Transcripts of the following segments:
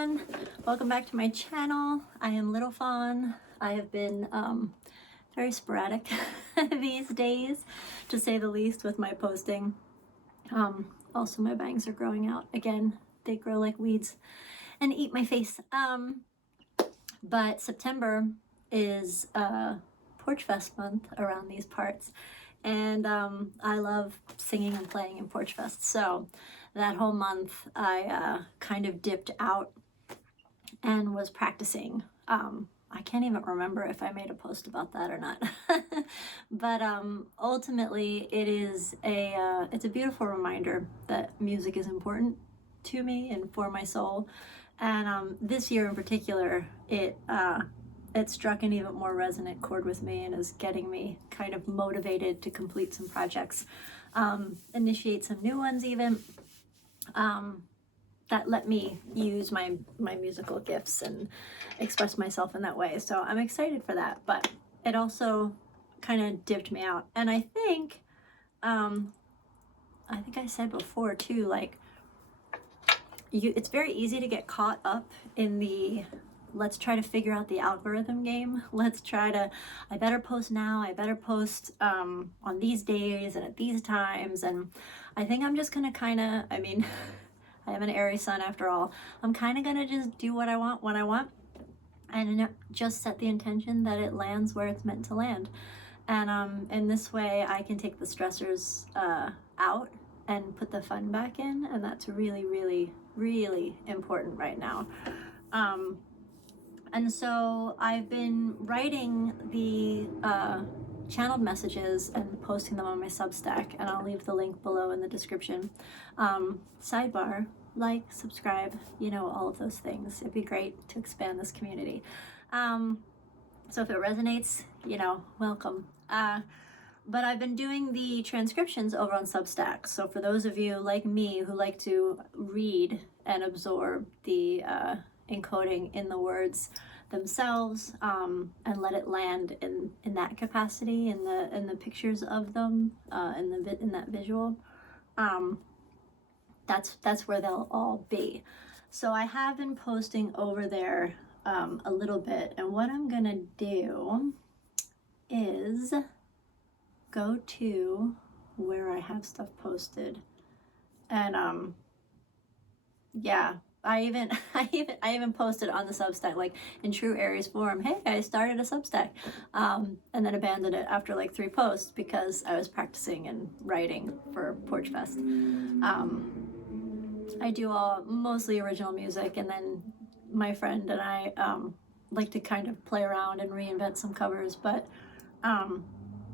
everyone, welcome back to my channel. I am Little Fawn. I have been very sporadic these days, to say the least, with my posting. Also my bangs are growing out again. They grow like weeds and eat my face. But September is Porch Fest month around these parts, and I love singing and playing in Porch Fest. So that whole month I kind of dipped out and was practicing. I can't even remember if I made a post about that or not. But ultimately it is it's a beautiful reminder that music is important to me and for my soul. And this year in particular, it struck an even more resonant chord with me and is getting me kind of motivated to complete some projects, initiate some new ones even, that let me use my musical gifts and express myself in that way. So I'm excited for that, but it also kind of dipped me out. And I think I said before too, like, it's very easy to get caught up in the let's try to figure out the algorithm game. Let's try to, I better post now, I better post on these days and at these times. And I think I'm just gonna kind of, I am an Aries sun after all. I'm kind of gonna just do what I want when I want, and just set the intention that it lands where it's meant to land. And in this way I can take the stressors out and put the fun back in, and that's really, really, really important right now. And so I've been writing the channeled messages and posting them on my Substack, and I'll leave the link below in the description. Sidebar, like, subscribe, all of those things. It'd be great to expand this community. So if it resonates, welcome. But I've been doing the transcriptions over on Substack. So for those of you like me who like to read and absorb the encoding in the words themselves, and let it land in that capacity, in the pictures of them, in that visual, that's where they'll all be. So I have been posting over there a little bit, and what I'm gonna do is go to where I have stuff posted, and yeah, I even posted on the Substack, like, in true Aries form, hey, I started a Substack, and then abandoned it after like 3 posts because I was practicing and writing for Porch Fest. I do mostly original music, and then my friend and I like to kind of play around and reinvent some covers, but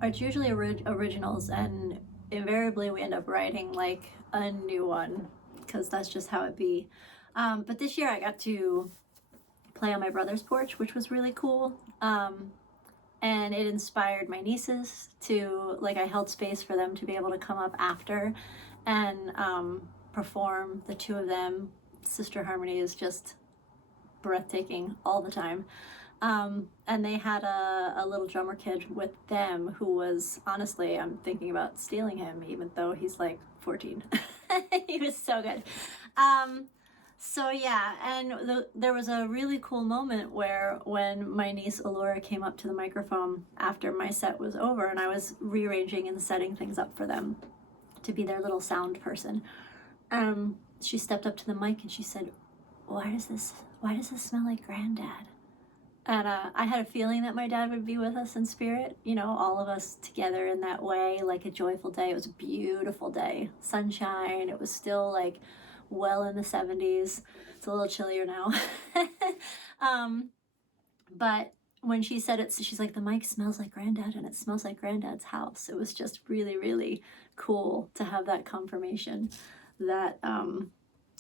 it's usually originals, and invariably we end up writing like a new one, because that's just how it be. But this year I got to play on my brother's porch, which was really cool. And it inspired my nieces to, like, I held space for them to be able to come up after and perform. The 2 of them, sister harmony is just breathtaking all the time. And they had a little drummer kid with them who was, honestly, I'm thinking about stealing him, even though he's like 14. He was so good. So yeah, and there was a really cool moment where when my niece Alora came up to the microphone after my set was over, and I was rearranging and setting things up for them to be their little sound person, she stepped up to the mic and she said, why does this smell like Granddad? And I had a feeling that my dad would be with us in spirit, all of us together in that way, like a joyful day. It was a beautiful day, sunshine. It was still like well in the 70s. It's a little chillier now. But when she said it, she's like, the mic smells like Granddad, and it smells like Granddad's house. It was just really, really cool to have that confirmation that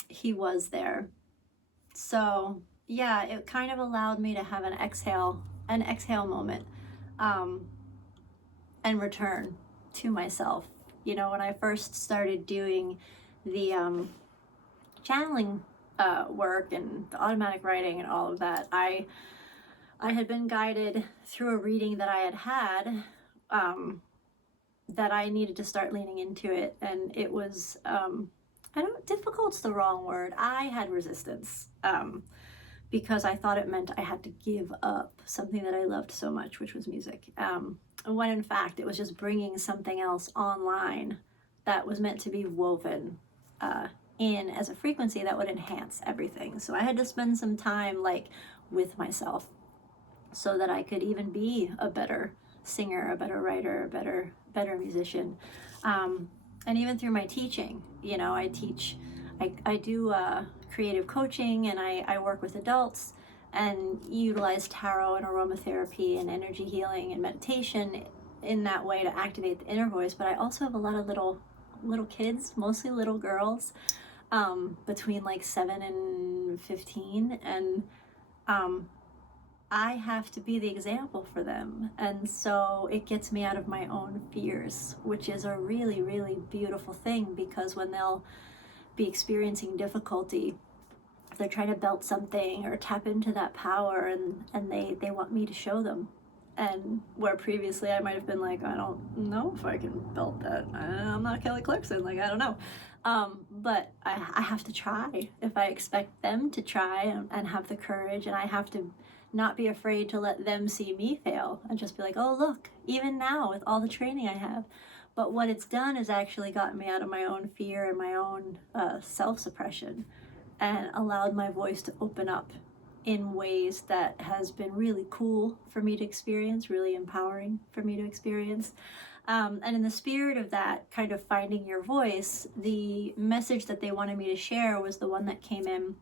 he was there. So yeah, it kind of allowed me to have an exhale moment, and return to myself. When I first started doing the channeling work and the automatic writing and all of that, I had been guided through a reading that I had that I needed to start leaning into it, and it was difficult's the wrong word. I had resistance because I thought it meant I had to give up something that I loved so much, which was music. When in fact it was just bringing something else online that was meant to be woven in as a frequency that would enhance everything. So I had to spend some time like with myself so that I could even be a better singer, a better writer, a better musician. And even through my teaching, you know, I do creative coaching, and I work with adults and utilize tarot and aromatherapy and energy healing and meditation in that way to activate the inner voice. But I also have a lot of little kids, mostly little girls, between like 7 and 15, and I have to be the example for them. And so it gets me out of my own fears, which is a really, really beautiful thing, because when they'll be experiencing difficulty, if they're trying to belt something or tap into that power, and they want me to show them. And where previously I might have been like, I don't know if I can belt that. I'm not Kelly Clarkson, like, I don't know. But I have to try if I expect them to try and have the courage, and I have to not be afraid to let them see me fail and just be like, oh, look, even now with all the training I have. But what it's done is actually gotten me out of my own fear and my own self-suppression, and allowed my voice to open up in ways that has been really cool for me to experience, really empowering for me to experience. And in the spirit of that kind of finding your voice, the message that they wanted me to share was the one that came in.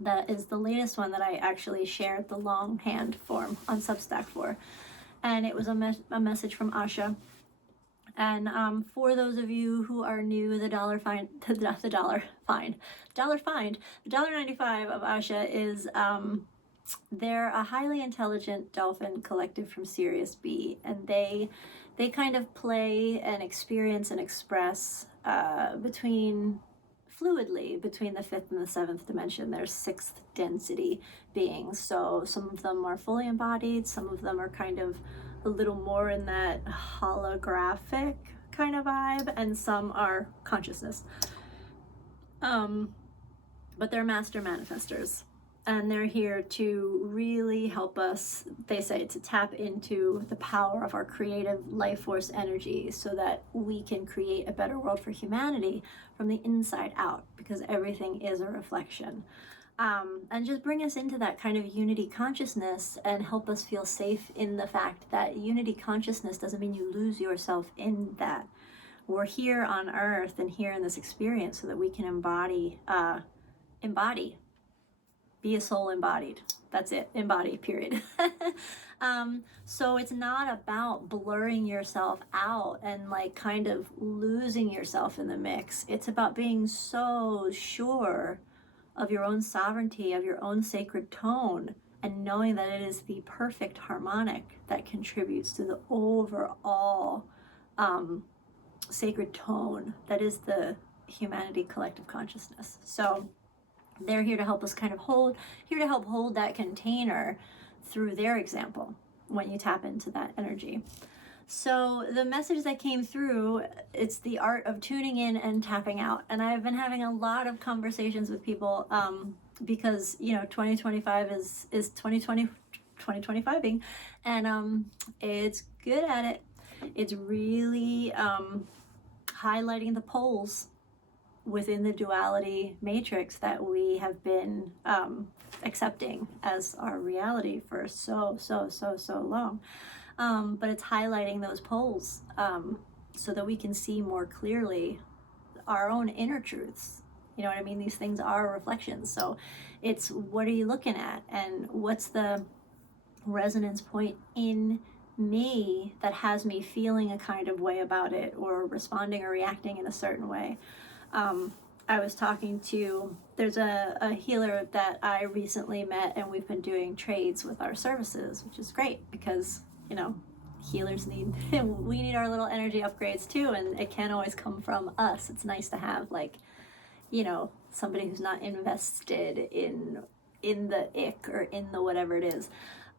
That is the latest one that I actually shared the longhand form on Substack for. And it was a message from Asha. And for those of you who are new, the $1.95 of Asha is they're a highly intelligent dolphin collective from Sirius B, and they kind of play and experience and express fluidly between the fifth and the seventh dimension. They're sixth density beings, so some of them are fully embodied, some of them are kind of a little more in that holographic kind of vibe, and some are consciousness. But they're master manifestors, and they're here to really help us, they say, to tap into the power of our creative life force energy so that we can create a better world for humanity from the inside out, because everything is a reflection. And just bring us into that kind of unity consciousness and help us feel safe in the fact that unity consciousness doesn't mean you lose yourself in that. We're here on earth and here in this experience so that we can embody, be a soul embodied. That's it, embody, period. So it's not about blurring yourself out and like kind of losing yourself in the mix. It's about being so sure of your own sovereignty, of your own sacred tone, and knowing that it is the perfect harmonic that contributes to the overall sacred tone that is the humanity collective consciousness. So they're here to help us kind of hold that container through their example when you tap into that energy. So the message that came through, it's the art of tuning in and tapping out. And I've been having a lot of conversations with people because, you know, 2025 is 2025ing, and it's good at it. It's really highlighting the poles within the duality matrix that we have been accepting as our reality for so long. But it's highlighting those poles so that we can see more clearly our own inner truths. You know what I mean? These things are reflections. So it's, what are you looking at? And what's the resonance point in me that has me feeling a kind of way about it, or responding or reacting in a certain way? I was talking to, there's a healer that I recently met, and we've been doing trades with our services, which is great because, you know, healers we need our little energy upgrades too, and it can't always come from us. It's nice to have, like, you know, somebody who's not invested in the ick or in the whatever it is.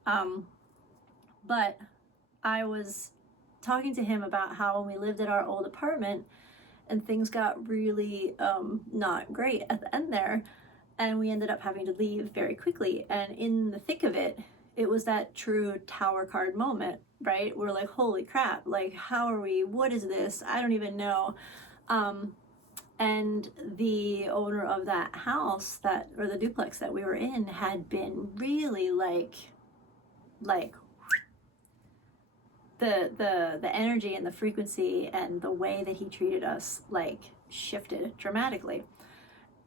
But I was talking to him about how when we lived at our old apartment, and things got really not great at the end there, and we ended up having to leave very quickly. And in the thick of it, it was that true tower card moment, right? We're like, holy crap, like, how are we, what is this, I don't even know. And the owner of that house, that, or the duplex that we were in, had been really like the energy and the frequency and the way that he treated us like shifted dramatically.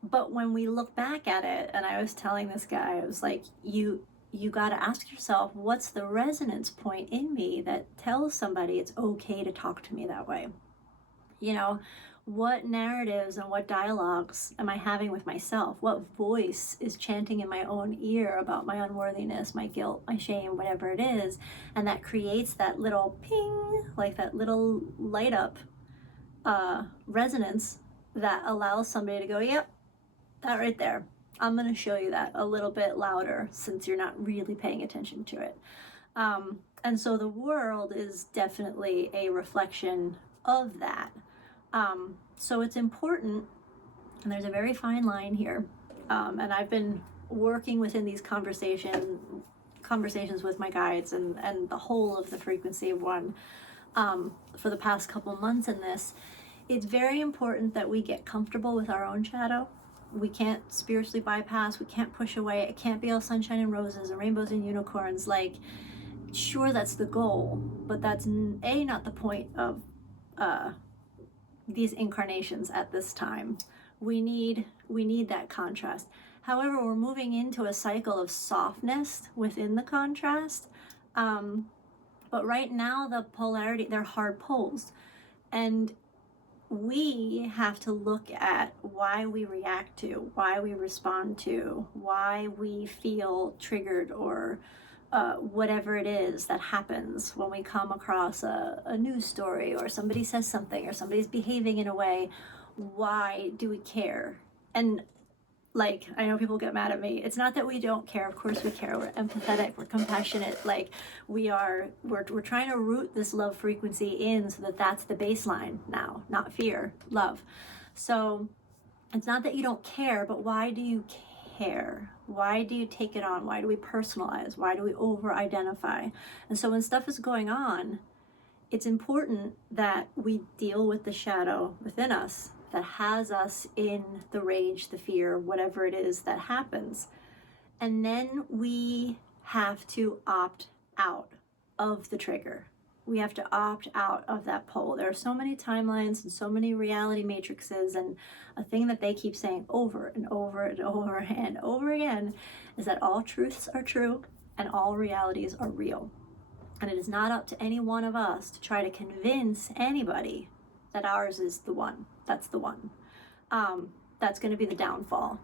But when we look back at it, and I was telling this guy, I was like, you got to ask yourself, what's the resonance point in me that tells somebody it's okay to talk to me that way? You know, what narratives and what dialogues am I having with myself? What voice is chanting in my own ear about my unworthiness, my guilt, my shame, whatever it is? And that creates that little ping, like that little light up resonance that allows somebody to go, yep, that right there, I'm going to show you that a little bit louder, since you're not really paying attention to it. And so the world is definitely a reflection of that. So it's important, and there's a very fine line here, and I've been working within these conversations with my guides and the whole of the frequency of one for the past couple months in this. It's very important that we get comfortable with our own shadow. We can't spiritually bypass, we can't push away, it can't be all sunshine and roses and rainbows and unicorns. Like, sure, that's the goal, but that's not the point of these incarnations at this time. We need that contrast. However, we're moving into a cycle of softness within the contrast. But right now, the polarity, they're hard poles. And we have to look at why we react to, why we respond to, why we feel triggered, or whatever it is that happens when we come across a news story, or somebody says something, or somebody's behaving in a way. Why do we care? And like, I know people get mad at me. It's not that we don't care. Of course we care. We're empathetic. We're compassionate. Like, we're trying to root this love frequency in, so that that's the baseline now, not fear, love. So it's not that you don't care, but why do you care? Why do you take it on? Why do we personalize? Why do we over-identify? And so when stuff is going on, it's important that we deal with the shadow within us that has us in the rage, the fear, whatever it is that happens. And then we have to opt out of the trigger. We have to opt out of that pole. There are so many timelines and so many reality matrices, and a thing that they keep saying over and over and over and over again is that all truths are true and all realities are real. And it is not up to any one of us to try to convince anybody that ours is the one. That's the one. That's going to be the downfall.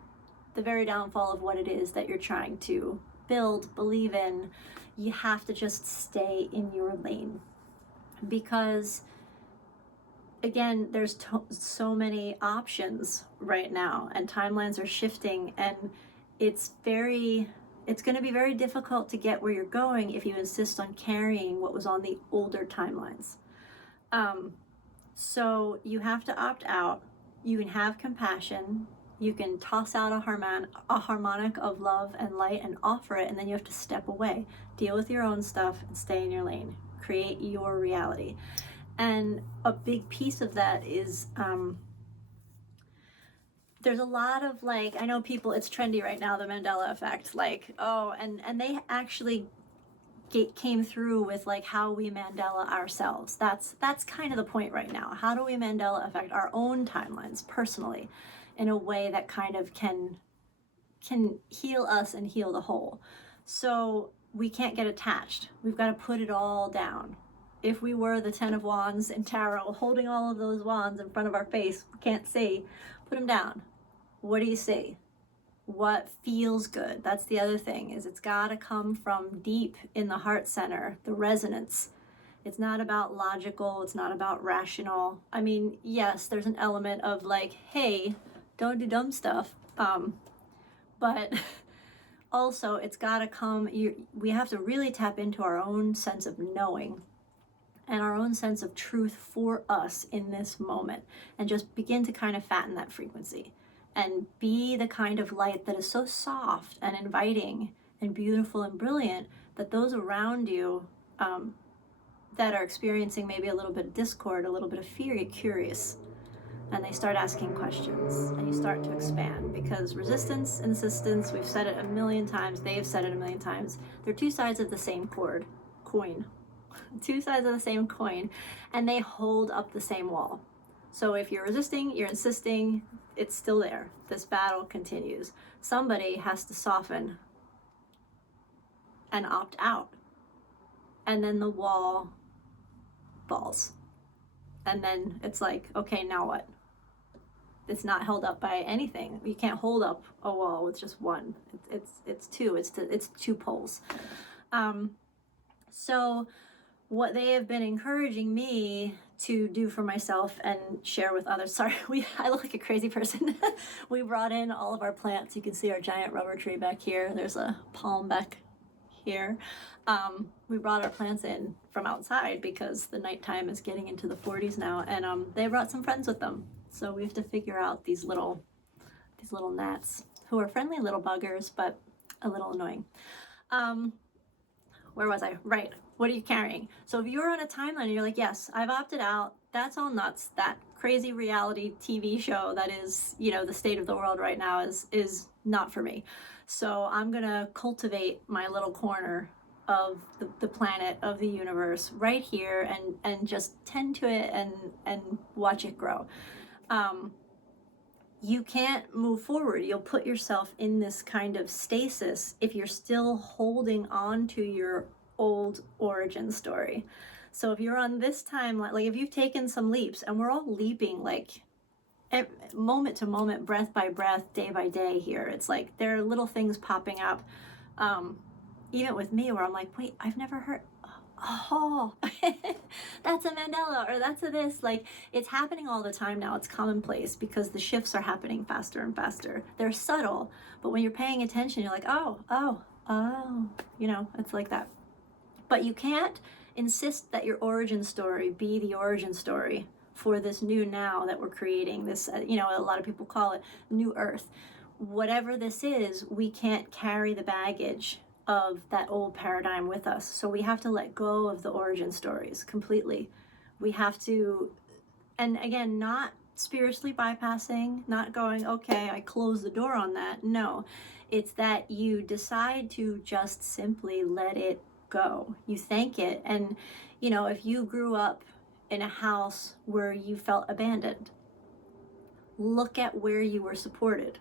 The very downfall of what it is that you're trying to build, believe in. You have to just stay in your lane. Because, again, there's so many options right now, and timelines are shifting, and it's going to be very difficult to get where you're going if you insist on carrying what was on the older timelines. So you have to opt out. You can have compassion. You can toss out a harmonic of love and light and offer it, and then you have to step away, deal with your own stuff, and stay in your lane. Create your reality. And a big piece of that is there's a lot of, like, I know people, it's trendy right now, the Mandela effect, like, oh, and they actually came through with, like, how we Mandela ourselves. That's kind of the point right now. How do we Mandela affect our own timelines personally in a way that kind of can heal us and heal the whole? So we can't get attached. We've got to put it all down. If we were the 10 of Wands in tarot, holding all of those wands in front of our face, we can't see, put them down. What do you see? What feels good? That's the other thing, is it's got to come from deep in the heart center, the resonance. It's not about logical, it's not about rational. I mean, yes, there's an element of, like, hey, don't do dumb stuff, but also it's got to come, we have to really tap into our own sense of knowing and our own sense of truth for us in this moment, and just begin to kind of fatten that frequency and be the kind of light that is so soft and inviting and beautiful and brilliant that those around you that are experiencing maybe a little bit of discord, a little bit of fear, get curious, and they start asking questions, and you start to expand, because resistance, insistence, we've said it a million times, they have said it a million times, they're two sides of the same coin. Two sides of the same coin, and they hold up the same wall. So if you're resisting, you're insisting, it's still there. This battle continues. Somebody has to soften and opt out, and then the wall falls, and then it's like, okay, now what? It's not held up by anything. You can't hold up a wall with just one. It's two poles. So what they have been encouraging me to do for myself and share with others. Sorry, I look like a crazy person. We brought in all of our plants. You can see our giant rubber tree back here. There's a palm back here. We brought our plants in from outside because the nighttime is getting into the 40s now, and they brought some friends with them. So we have to figure out these little gnats who are friendly little buggers, but a little annoying. Where was I? Right. What are you carrying? So if you're on a timeline and you're like, yes, I've opted out, that's all nuts. That crazy reality TV show that is, the state of the world right now is not for me. So I'm going to cultivate my little corner of the planet, of the universe right here, and just tend to it and watch it grow. You can't move forward. You'll put yourself in this kind of stasis if you're still holding on to your old origin story. So if you're on this timeline, like if you've taken some leaps, and we're all leaping like moment to moment, breath by breath, day by day here. It's like there are little things popping up, even with me, where I'm like, wait, I've never heard, oh, that's a Mandela, or that's a this. Like, it's happening all the time now. It's commonplace because the shifts are happening faster and faster. They're subtle, but when you're paying attention, you're like, oh, it's like that. But you can't insist that your origin story be the origin story for this new now that we're creating. This, a lot of people call it New Earth. Whatever this is, we can't carry the baggage of that old paradigm with us. So we have to let go of the origin stories completely. We have to, and again, not spiritually bypassing, not going, okay, I close the door on that. No, it's that you decide to just simply let it go. You thank it. And, if you grew up in a house where you felt abandoned, look at where you were supported.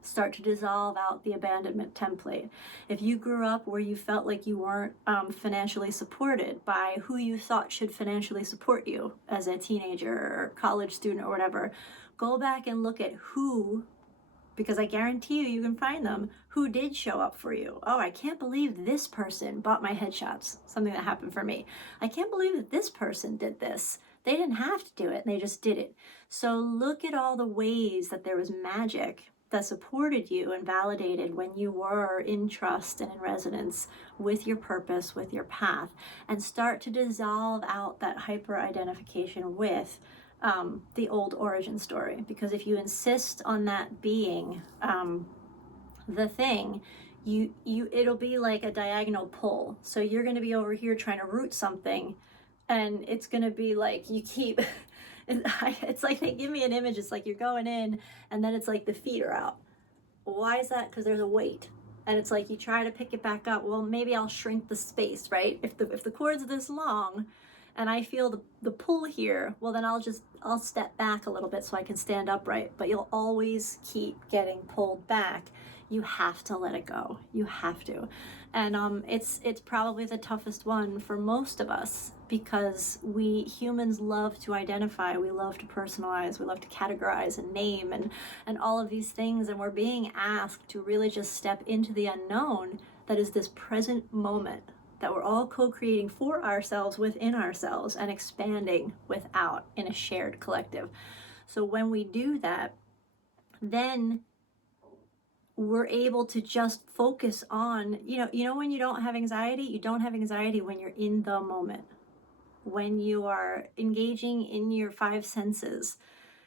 Start to dissolve out the abandonment template. If you grew up where you felt like you weren't financially supported by who you thought should financially support you as a teenager or college student or whatever, go back and look at who, because I guarantee you can find them, who did show up for you. Oh, I can't believe this person bought my headshots, something that happened for me. I can't believe that this person did this. They didn't have to do it, they just did it. So look at all the ways that there was magic that supported you and validated when you were in trust and in resonance with your purpose, with your path, and start to dissolve out that hyper-identification with the old origin story. Because if you insist on that being the thing, it'll be like a diagonal pull. So you're going to be over here trying to root something, and it's going to be like you keep it's like they give me an image. It's like you're going in, and then it's like the feet are out. Why is that? Because there's a weight, and it's like you try to pick it back up. Well, maybe I'll shrink the space, right? If the cord's this long, and I feel the pull here, well then I'll step back a little bit so I can stand upright. But you'll always keep getting pulled back. You have to let it go. You have to. And it's probably the toughest one for most of us, because we humans love to identify, we love to personalize, we love to categorize and name and all of these things, and we're being asked to really just step into the unknown that is this present moment that we're all co-creating for ourselves, within ourselves, and expanding without, in a shared collective. So when we do that, then we're able to just focus on, when you don't have anxiety when you're in the moment. when you are engaging in your five senses,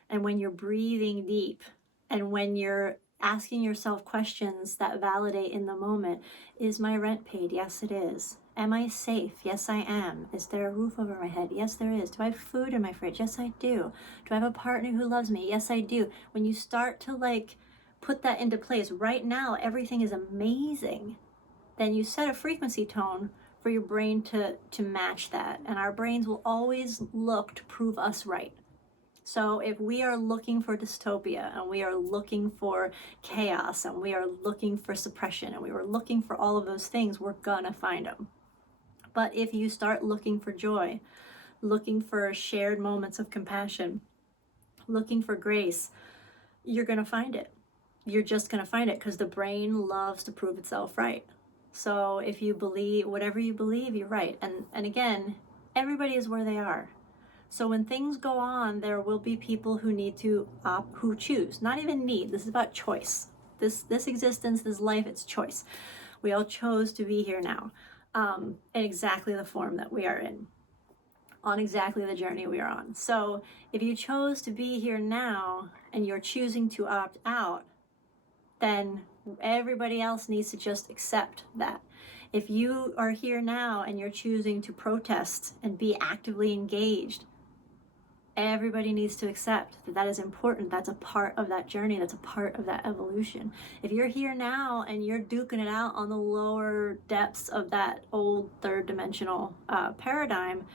and when you're breathing deep, and when you're asking yourself questions that validate in the moment. Is my rent paid? Yes, it is. Am I safe? Yes, I am. Is there a roof over my head? Yes, there is. Do I have food in my fridge? Yes, I do. Do I have a partner who loves me? Yes, I do. When you start to like put that into place, right now everything is amazing, then you set a frequency tone for your brain to match that. And our brains will always look to prove us right. So if we are looking for dystopia, and we are looking for chaos, and we are looking for suppression, and we were looking for all of those things, we're gonna find them. But if you start looking for joy, looking for shared moments of compassion, looking for grace, you're gonna find it. You're just gonna find it, because the brain loves to prove itself right. So if you believe whatever you believe, you're right. And again, everybody is where they are. So when things go on, there will be people who need to who choose, not even need. This is about choice. This existence, this life, it's choice. We all chose to be here now, in exactly the form that we are in, on exactly the journey we are on. So if you chose to be here now and you're choosing to opt out, then everybody else needs to just accept that. If you are here now and you're choosing to protest and be actively engaged, everybody needs to accept that that is important. That's a part of that journey. That's a part of that evolution. If you're here now and you're duking it out on the lower depths of that old third dimensional paradigm,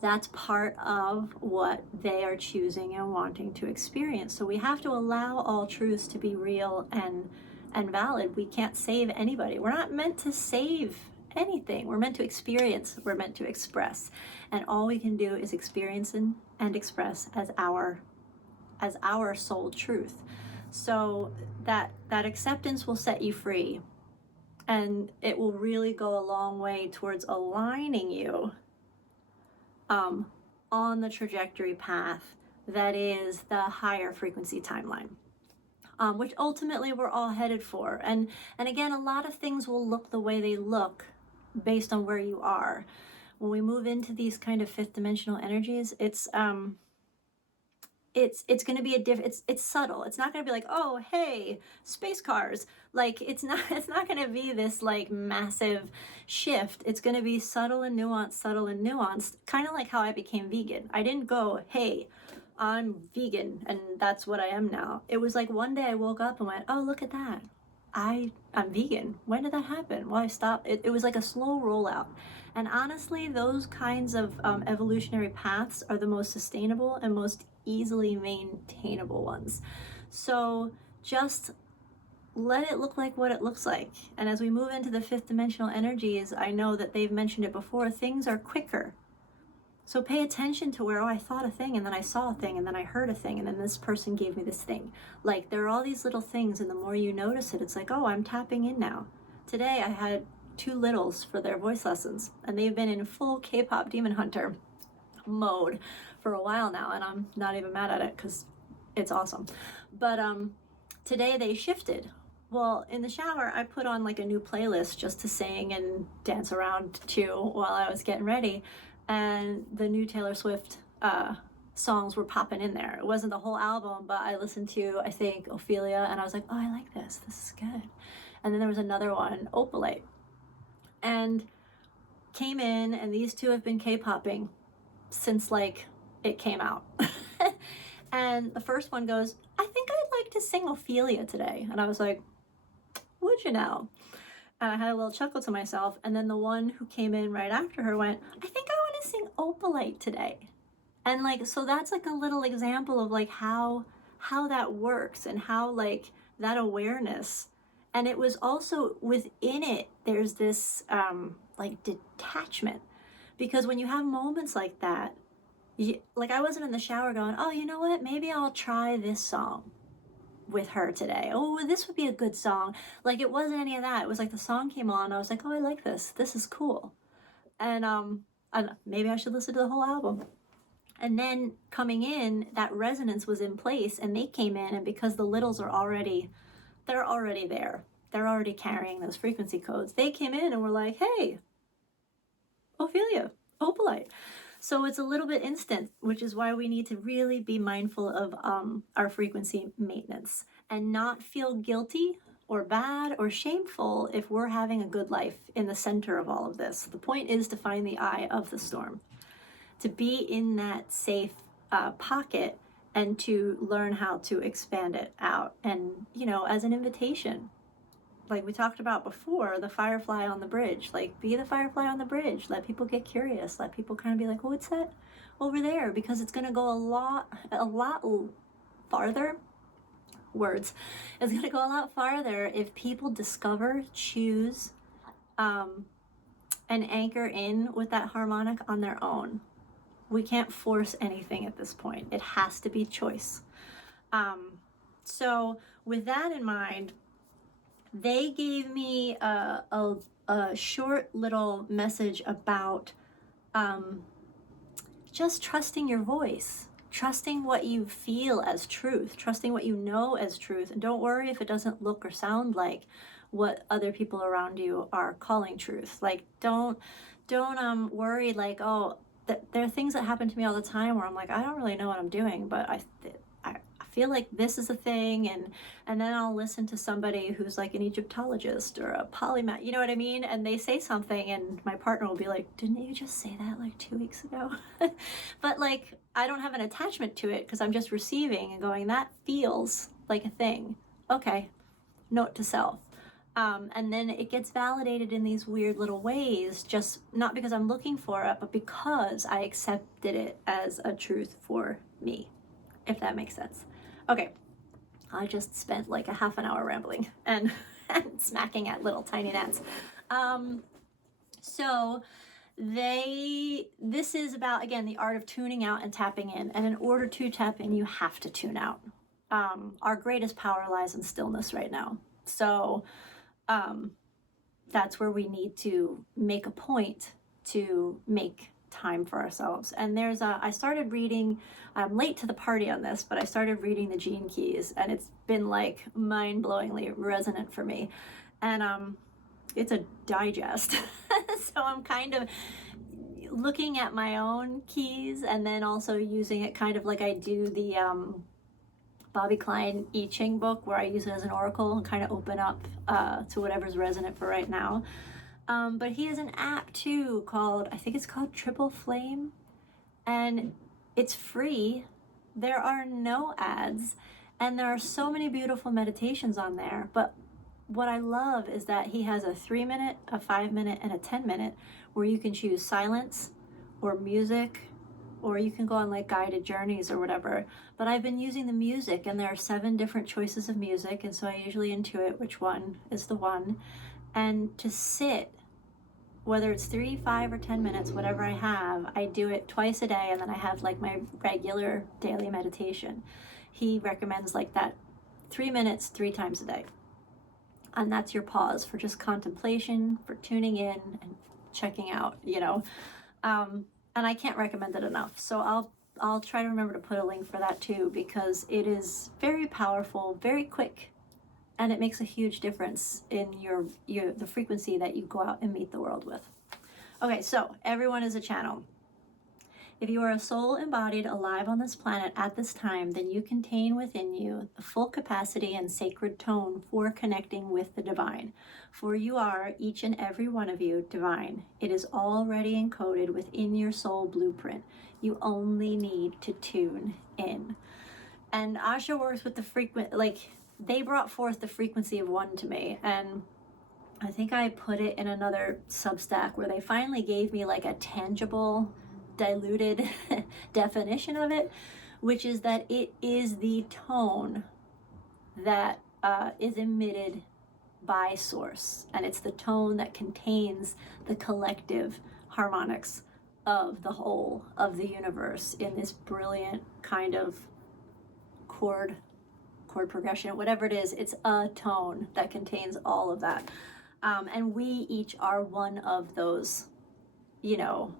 that's part of what they are choosing and wanting to experience. So we have to allow all truths to be real and valid. We can't save anybody. We're not meant to save anything. We're meant to experience. We're meant to express. And all we can do is experience and express as our soul truth. So that acceptance will set you free, and it will really go a long way towards aligning you on the trajectory path that is the higher frequency timeline, which ultimately we're all headed for. And again, a lot of things will look the way they look based on where you are. When we move into these kind of fifth dimensional energies, it's going to be a different, it's subtle. It's not going to be like, oh, hey, space cars. Like, it's not going to be this like massive shift. It's going to be subtle and nuanced, kind of like how I became vegan. I didn't go, hey, I'm vegan and that's what I am now. It was like one day I woke up and went, oh, look at that. I'm vegan. When did that happen? Well, I stopped. It was like a slow rollout. And honestly, those kinds of evolutionary paths are the most sustainable and most easily maintainable ones. So just let it look like what it looks like. And as we move into the fifth dimensional energies, I know that they've mentioned it before, things are quicker. So pay attention to where, oh, I thought a thing, and then I saw a thing, and then I heard a thing, and then this person gave me this thing. Like, there are all these little things, and the more you notice it, it's like, oh, I'm tapping in now. Today I had 2 littles for their voice lessons, and they've been in full K-pop demon hunter mode for a while now, and I'm not even mad at it because it's awesome. But today they shifted. Well, in the shower, I put on like a new playlist just to sing and dance around to while I was getting ready. And the new Taylor Swift songs were popping in there. It wasn't the whole album, but I listened to, I think, Ophelia, and I was like, oh, I like this. This is good. And then there was another one, Opalite. And came in, and these two have been K-popping since like it came out. And the first one goes, I think I'd like to sing Ophelia today. And I was like, would you now? And I had a little chuckle to myself. And then the one who came in right after her went, I think I want to sing Opalite today. And like, so that's like a little example of like how that works, and how like that awareness. And it was also within it, there's this like detachment, because when you have moments like that, like I wasn't in the shower going, oh, you know what, maybe I'll try this song with her today. Oh, this would be a good song. Like, it wasn't any of that. It was like the song came on, I was like, oh, I like this. This is cool. And maybe I should listen to the whole album. And then coming in, that resonance was in place, and they came in, and because the littles are already there. They're already carrying those frequency codes. They came in and were like, hey, Ophelia, Opalite. So it's a little bit instant, which is why we need to really be mindful of our frequency maintenance and not feel guilty or bad or shameful if we're having a good life in the center of all of this. The point is to find the eye of the storm, to be in that safe pocket, and to learn how to expand it out. And, you know, as an invitation, like we talked about before, the firefly on the bridge, like be the firefly on the bridge. Let people get curious. Let people kind of be like, oh, what's that over there? Because it's going to go a lot farther. Words. It's going to go a lot farther if people discover, choose, and anchor in with that harmonic on their own. We can't force anything at this point. It has to be choice. So with that in mind, they gave me a short little message about just trusting your voice, trusting what you feel as truth, trusting what you know as truth. And don't worry if it doesn't look or sound like what other people around you are calling truth. Like, don't worry, like, oh, there are things that happen to me all the time where I'm like, I don't really know what I'm doing, but I feel like this is a thing, and then I'll listen to somebody who's like an Egyptologist or a polymath, you know what I mean? And they say something and my partner will be like, didn't you just say that like 2 weeks ago? But like, I don't have an attachment to it because I'm just receiving and going, that feels like a thing. Okay, note to self. And then it gets validated in these weird little ways, just not because I'm looking for it, but because I accepted it as a truth for me, if that makes sense. Okay, I just spent like a half an hour rambling and smacking at little tiny gnats. So this is about, again, the art of tuning out and tapping in. And in order to tap in, you have to tune out. Our greatest power lies in stillness right now. So that's where we need to make a point to make time for ourselves. And I started reading, I'm late to the party on this, but I started reading the Gene Keys, and it's been like mind-blowingly resonant for me. And it's a digest. So I'm kind of looking at my own keys and then also using it kind of like I do the Bobby Klein I Ching book, where I use it as an oracle and kind of open up to whatever's resonant for right now. But he has an app too called, I think it's called Triple Flame, and it's free. There are no ads, and there are so many beautiful meditations on there. But what I love is that he has a 3-minute, a 5-minute, and a 10-minute where you can choose silence or music, or you can go on like guided journeys or whatever. But I've been using the music, and there are 7 different choices of music, and so I usually intuit which one is the one. And to sit, whether it's 3, 5, or 10 minutes, whatever I have, I do it twice a day, and then I have like my regular daily meditation. He recommends like that 3 minutes 3 times a day. And that's your pause for just contemplation, for tuning in and checking out, you know. And I can't recommend it enough. So I'll try to remember to put a link for that too, because it is very powerful, very quick, and it makes a huge difference in the frequency that you go out and meet the world with. Okay, so everyone is a channel. If you are a soul embodied alive on this planet at this time, then you contain within you the full capacity and sacred tone for connecting with the divine. For you are, each and every one of you, divine. It is already encoded within your soul blueprint. You only need to tune in. And Asha works with they brought forth the frequency of 1 to me. And I think I put it in another Substack where they finally gave me like a tangible, diluted definition of it, which is that it is the tone that is emitted by source, and it's the tone that contains the collective harmonics of the whole of the universe in this brilliant kind of chord progression, whatever it is. It's a tone that contains all of that, and we each are one of those, you know,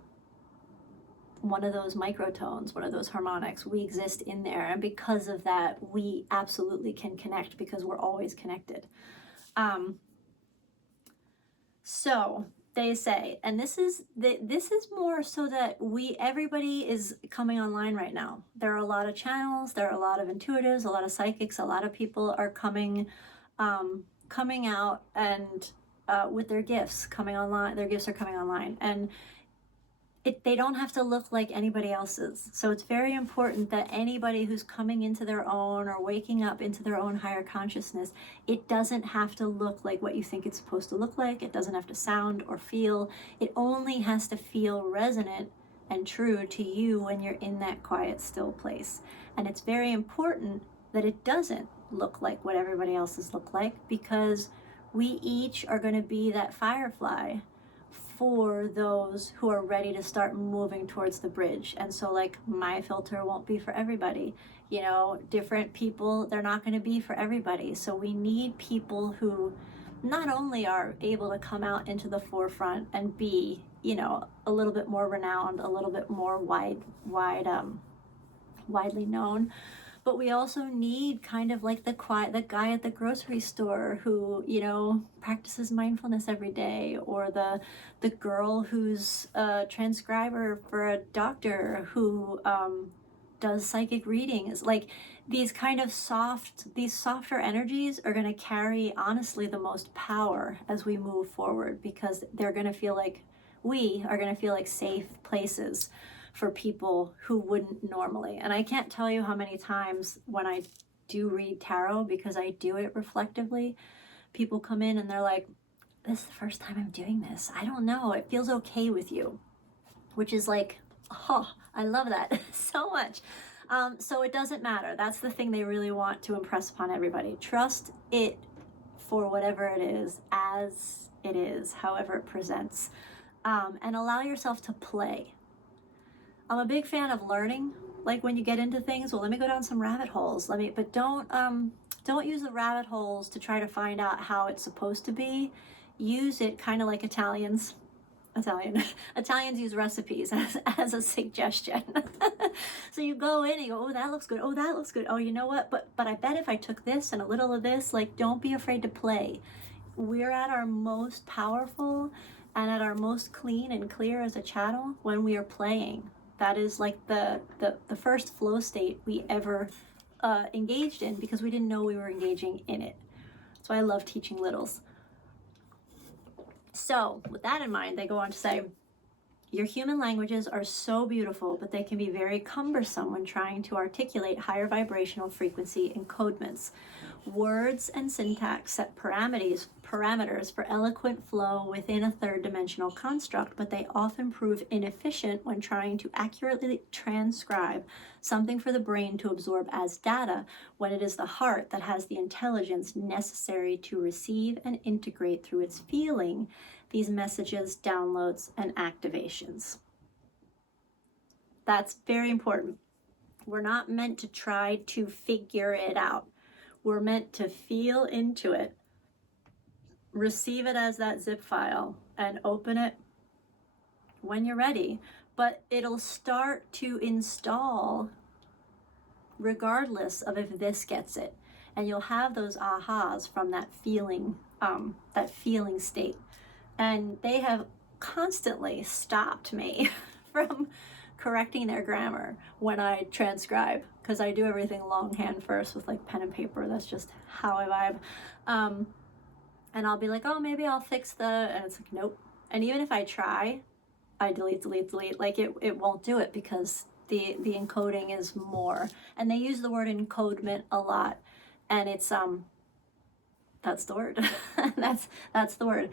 one of those microtones, one of those harmonics. We exist in there, and because of that, we absolutely can connect, because we're always connected. So they say, and this is more so that everybody is coming online right now. There are a lot of channels, there are a lot of intuitives, a lot of psychics, a lot of people are coming out and with their gifts coming online. Their gifts are coming online, and they don't have to look like anybody else's. So it's very important that anybody who's coming into their own or waking up into their own higher consciousness, it doesn't have to look like what you think it's supposed to look like. It doesn't have to sound or feel. It only has to feel resonant and true to you when you're in that quiet, still place. And it's very important that it doesn't look like what everybody else's look like, because we each are going to be that firefly for those who are ready to start moving towards the bridge. And so, like, my filter won't be for everybody. You know, different people, they're not going to be for everybody. So we need people who not only are able to come out into the forefront and be, you know, a little bit more renowned, a little bit more widely known, but we also need kind of like the guy at the grocery store who, you know, practices mindfulness every day, or the girl who's a transcriber for a doctor who does psychic readings. Like, these kind of softer energies are going to carry, honestly, the most power as we move forward, because they're going to feel like, we are going to feel like safe places for people who wouldn't normally. And I can't tell you how many times when I do read tarot, because I do it reflectively, people come in and they're like, this is the first time I'm doing this. I don't know. It feels okay with you. Which is like, oh, I love that so much. So it doesn't matter. That's the thing they really want to impress upon everybody. Trust it for whatever it is, as it is, however it presents. And allow yourself to play. I'm a big fan of learning. Like, when you get into things, well, let me go down some rabbit holes. But don't use the rabbit holes to try to find out how it's supposed to be. Use it kind of like Italians use recipes as a suggestion. So you go in and you go, oh, that looks good. Oh, that looks good. Oh, you know what? But I bet if I took this and a little of this, like, don't be afraid to play. We're at our most powerful and at our most clean and clear as a channel when we are playing. That is like the first flow state we ever engaged in, because we didn't know we were engaging in it. So I love teaching littles. So with that in mind, they go on to say, your human languages are so beautiful, but they can be very cumbersome when trying to articulate higher vibrational frequency encodements. Words and syntax set parameters for eloquent flow within a third dimensional construct, but they often prove inefficient when trying to accurately transcribe something for the brain to absorb as data, when it is the heart that has the intelligence necessary to receive and integrate through its feeling these messages, downloads, and activations. That's very important. We're not meant to try to figure it out. We're meant to feel into it, receive it as that zip file, and open it when you're ready. But it'll start to install regardless of if this gets it. And you'll have those ahas from that feeling state. And they have constantly stopped me from correcting their grammar when I transcribe, because I do everything longhand first with like pen and paper. That's just how I vibe. And I'll be like, oh, maybe I'll fix and it's like, nope. And even if I try, I delete. Like, it won't do it, because the encoding is more. And they use the word encodement a lot. And it's, that's the word. that's the word.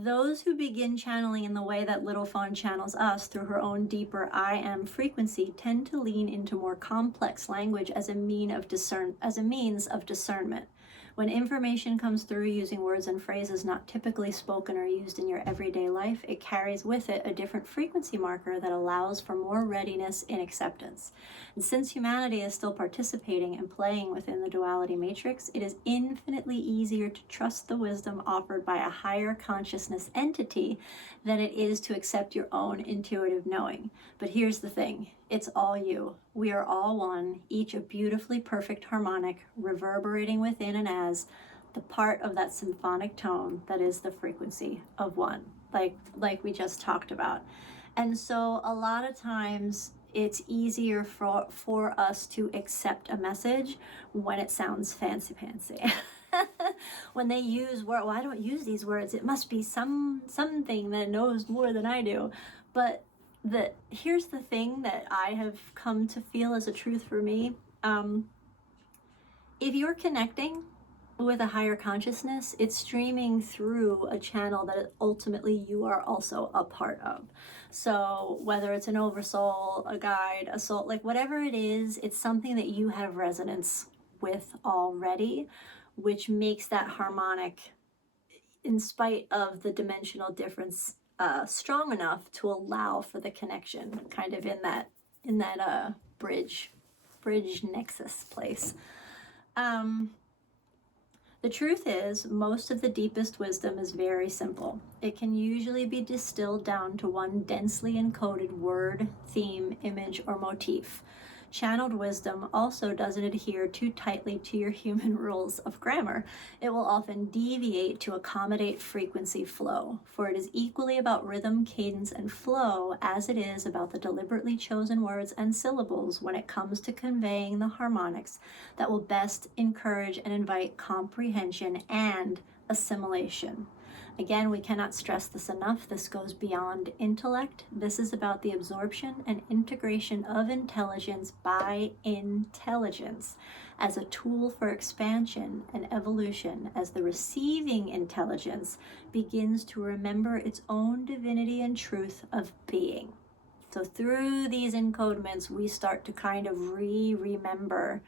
Those who begin channeling in the way that Little Fawn channels us through her own deeper I am frequency tend to lean into more complex language as a means of discernment. When information comes through using words and phrases not typically spoken or used in your everyday life, it carries with it a different frequency marker that allows for more readiness in acceptance. And since humanity is still participating and playing within the duality matrix, it is infinitely easier to trust the wisdom offered by a higher consciousness entity than it is to accept your own intuitive knowing. But here's the thing. It's all you. We are all one, each a beautifully perfect harmonic, reverberating within and as the part of that symphonic tone that is the frequency of one, like we just talked about. And so a lot of times it's easier for us to accept a message when it sounds fancy. When they use word, well, I don't use these words, it must be something that knows more than I do. But here's the thing that I have come to feel as a truth for me. If you're connecting with a higher consciousness, it's streaming through a channel that ultimately you are also a part of. So whether it's an oversoul, a guide, a soul, like whatever it is, it's something that you have resonance with already, which makes that harmonic, in spite of the dimensional difference, strong enough to allow for the connection, kind of in that bridge nexus place. The truth is, most of the deepest wisdom is very simple. It can usually be distilled down to one densely encoded word, theme, image, or motif. Channeled wisdom also doesn't adhere too tightly to your human rules of grammar. It will often deviate to accommodate frequency flow, for it is equally about rhythm, cadence, and flow as it is about the deliberately chosen words and syllables when it comes to conveying the harmonics that will best encourage and invite comprehension and assimilation. Again, we cannot stress this enough. This goes beyond intellect. This is about the absorption and integration of intelligence by intelligence as a tool for expansion and evolution as the receiving intelligence begins to remember its own divinity and truth of being. So through these encodements, we start to kind of remember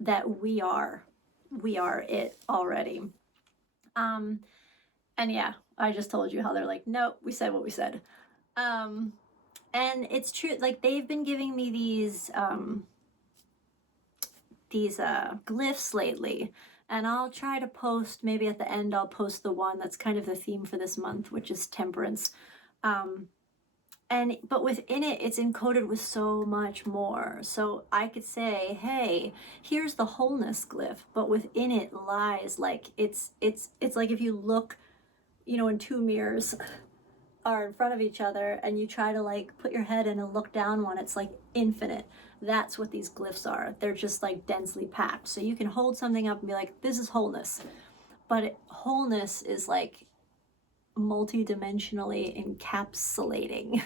that we are it already. And yeah, I just told you how they're like, nope, we said what we said. And it's true, like they've been giving me these glyphs lately, and I'll try to post, maybe at the end I'll post the one that's kind of the theme for this month, which is temperance. But within it, it's encoded with so much more. So I could say, hey, here's the wholeness glyph, but within it lies, like, it's like if you look, when two mirrors are in front of each other and you try to like put your head in and look down one, it's like infinite. That's what these glyphs are. They're just like densely packed. So you can hold something up and be like, this is wholeness. But wholeness is like multi-dimensionally encapsulating.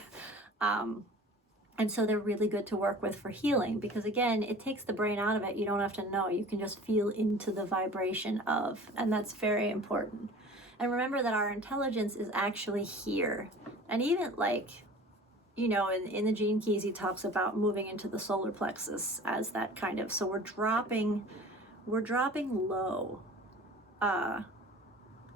And so they're really good to work with for healing, because again, it takes the brain out of it. You don't have to know. You can just feel into the vibration of, and that's very important. And remember that our intelligence is actually here. And even like, in the Gene Keys, he talks about moving into the solar plexus as that kind of, so we're dropping low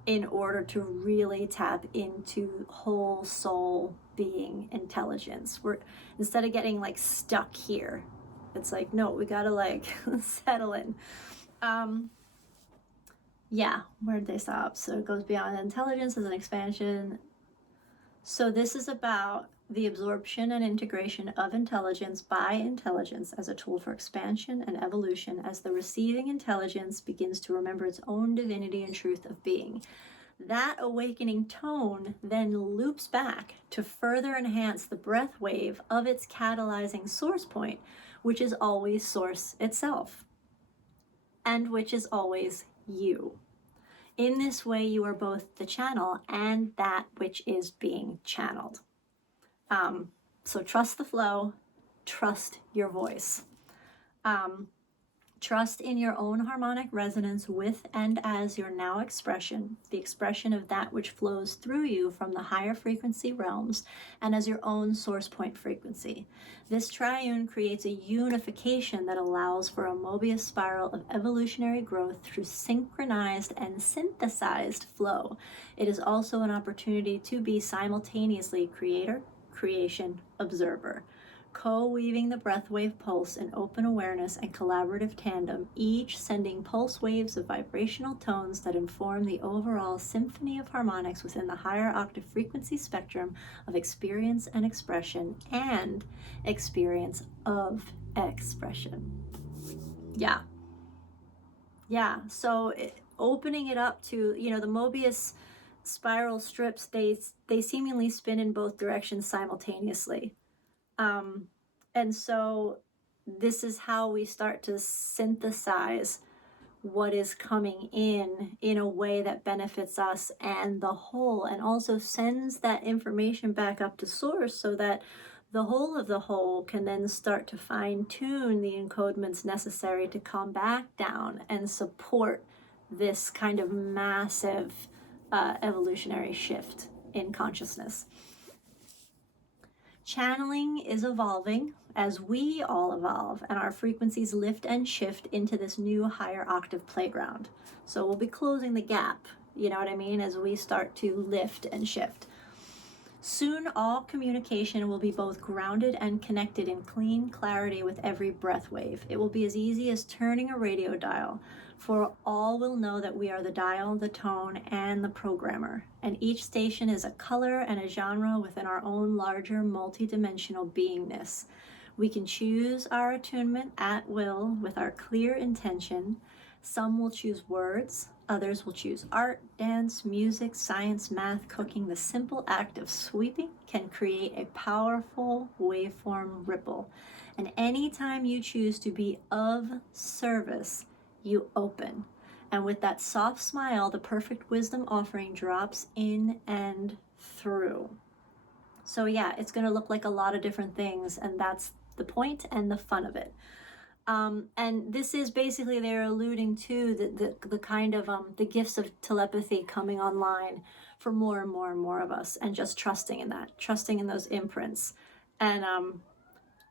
in order to really tap into whole soul being intelligence. We're, instead of getting like stuck here, it's like, no, we gotta like settle in. Yeah, where did they stop? So it goes beyond intelligence as an expansion. So this is about the absorption and integration of intelligence by intelligence as a tool for expansion and evolution as the receiving intelligence begins to remember its own divinity and truth of being. That awakening tone then loops back to further enhance the breath wave of its catalyzing source point, which is always source itself, and which is always you. In this way, you are both the channel and that which is being channeled. So trust the flow, trust your voice. Trust in your own harmonic resonance with and as your now expression, the expression of that which flows through you from the higher frequency realms and as your own source point frequency. This triune creates a unification that allows for a Mobius spiral of evolutionary growth through synchronized and synthesized flow. It is also an opportunity to be simultaneously creator, creation, observer. Co-weaving the breath wave pulse in open awareness and collaborative tandem, each sending pulse waves of vibrational tones that inform the overall symphony of harmonics within the higher octave frequency spectrum of experience and expression and experience of expression. Yeah. So opening it up to, the Mobius spiral strips, they seemingly spin in both directions simultaneously. And so this is how we start to synthesize what is coming in a way that benefits us and the whole, and also sends that information back up to source so that the whole of the whole can then start to fine-tune the encodements necessary to come back down and support this kind of massive evolutionary shift in consciousness. Channeling is evolving as we all evolve and our frequencies lift and shift into this new higher octave playground. So we'll be closing the gap, you know what I mean, as we start to lift and shift. Soon all communication will be both grounded and connected in clean clarity with every breath wave. It will be as easy as turning a radio dial, for all will know that we are the dial, the tone, and the programmer. And each station is a color and a genre within our own larger multi-dimensional beingness. We can choose our attunement at will with our clear intention. Some will choose words, others will choose art, dance, music, science, math, cooking. The simple act of sweeping can create a powerful waveform ripple. And anytime you choose to be of service, you open. And with that soft smile, the perfect wisdom offering drops in and through. So yeah, it's going to look like a lot of different things, and that's the point and the fun of it. And this is basically, they're alluding to the kind of the gifts of telepathy coming online for more and more and more of us, and just trusting in that, trusting in those imprints. And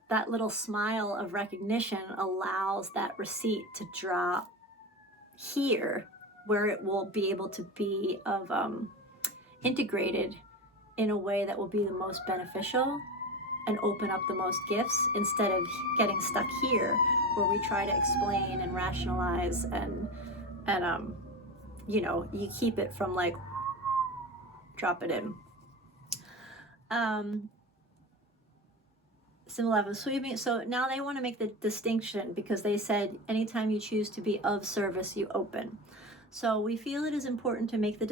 that little smile of recognition allows that receipt to drop here, where it will be able to be of integrated in a way that will be the most beneficial and open up the most gifts, instead of getting stuck here where we try to explain and rationalize and you keep it from like drop it in. Symbol of sweeping. So now they want to make the distinction, because they said anytime you choose to be of service, you open. So we feel it is important to make the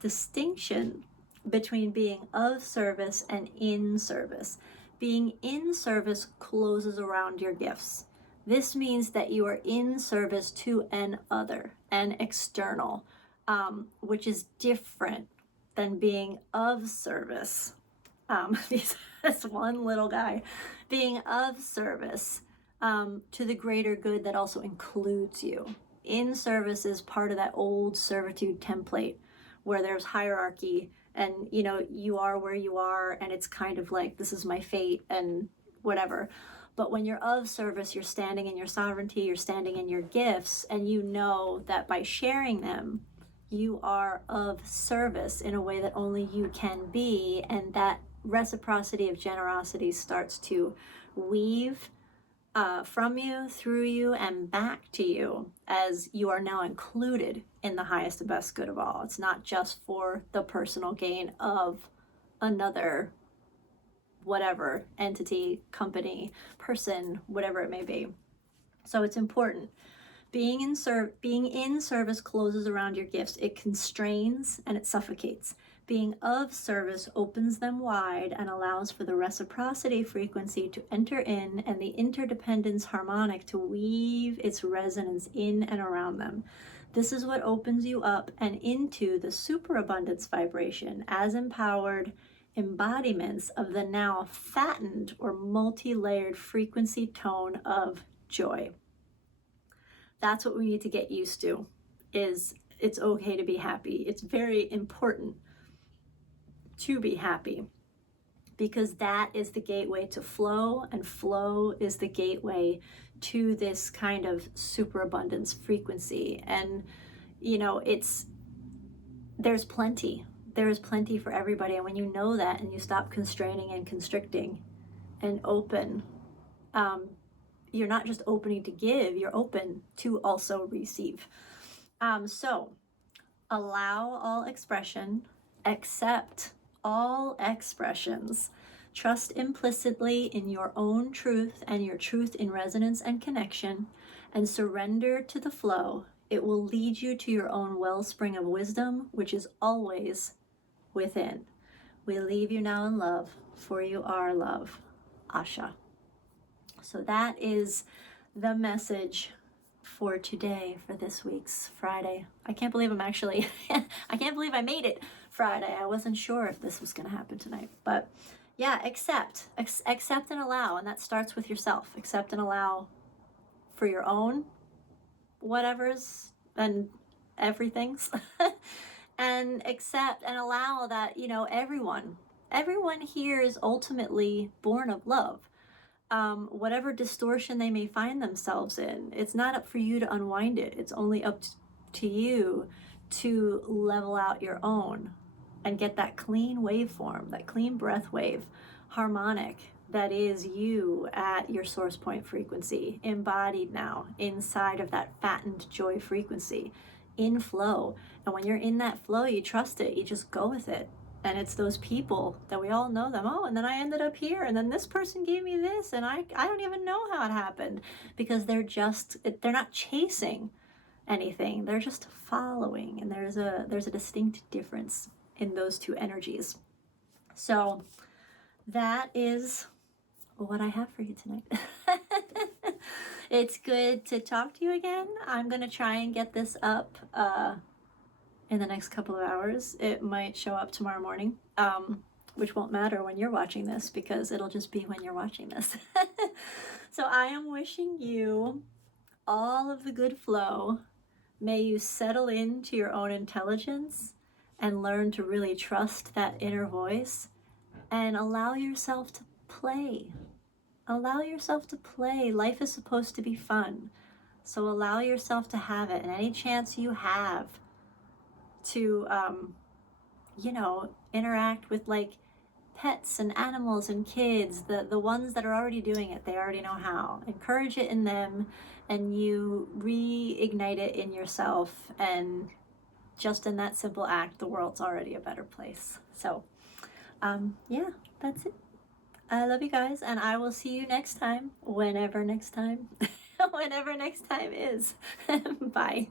distinction between being of service and in service. Being in service closes around your gifts. This means that you are in service to an other, an external, which is different than being of service. This one little guy, being of service to the greater good that also includes you. In service is part of that old servitude template where there's hierarchy, and you are where you are, and it's kind of like, this is my fate and whatever. But when you're of service, you're standing in your sovereignty, you're standing in your gifts, and you know that by sharing them, you are of service in a way that only you can be, and that reciprocity of generosity starts to weave from you, through you, and back to you, as you are now included in the highest and best good of all. It's not just for the personal gain of another whatever entity, company, person, whatever it may be. So it's important. Being in service closes around your gifts. It constrains and it suffocates. Being of service opens them wide and allows for the reciprocity frequency to enter in, and the interdependence harmonic to weave its resonance in and around them. This is what opens you up and into the superabundance vibration as empowered embodiments of the now fattened or multi-layered frequency tone of joy. That's what we need to get used to, is it's okay to be happy. It's very important to be happy, because that is the gateway to flow, and flow is the gateway to this kind of superabundance frequency. And there's plenty for everybody. And when you know that, and you stop constraining and constricting and open, you're not just opening to give, you're open to also receive. So allow all expression, accept all expressions, trust implicitly in your own truth and your truth in resonance and connection, and surrender to the flow. It will lead you to your own wellspring of wisdom, which is always within. We leave you now in love, for you are love. Asha. So that is the message for today, for this week's Friday. I can't believe I'm actually, I can't believe I made it Friday. I wasn't sure if this was going to happen tonight. But yeah, accept and allow. And that starts with yourself. Accept and allow for your own whatever's and everything's. And accept and allow that, you know, everyone here is ultimately born of love. Whatever distortion they may find themselves in, it's not up for you to unwind it. It's only up to you to level out your own and get that clean waveform, that clean breath wave, harmonic, that is you at your source point frequency, embodied now inside of that fattened joy frequency, in flow. And when you're in that flow, you trust it, you just go with it. And it's those people that we all know them. Oh, and then I ended up here, and then this person gave me this, and I don't even know how it happened, because they're not chasing anything. They're just following, and there's a distinct difference in those two energies. So that is what I have for you tonight. It's good to talk to you again. I'm gonna try and get this up in the next couple of hours. It might show up tomorrow morning, which won't matter when you're watching this, because it'll just be when you're watching this. So I am wishing you all of the good flow. May you settle into your own intelligence and learn to really trust that inner voice, and allow yourself to play. Allow yourself to play. Life is supposed to be fun. So allow yourself to have it. And any chance you have to, you know, interact with like pets and animals and kids, the ones that are already doing it, they already know how. Encourage it in them, and you reignite it in yourself. And just in that simple act, the world's already a better place. So, yeah, that's it. I love you guys, and I will see you next time, whenever next time, whenever next time is. Bye.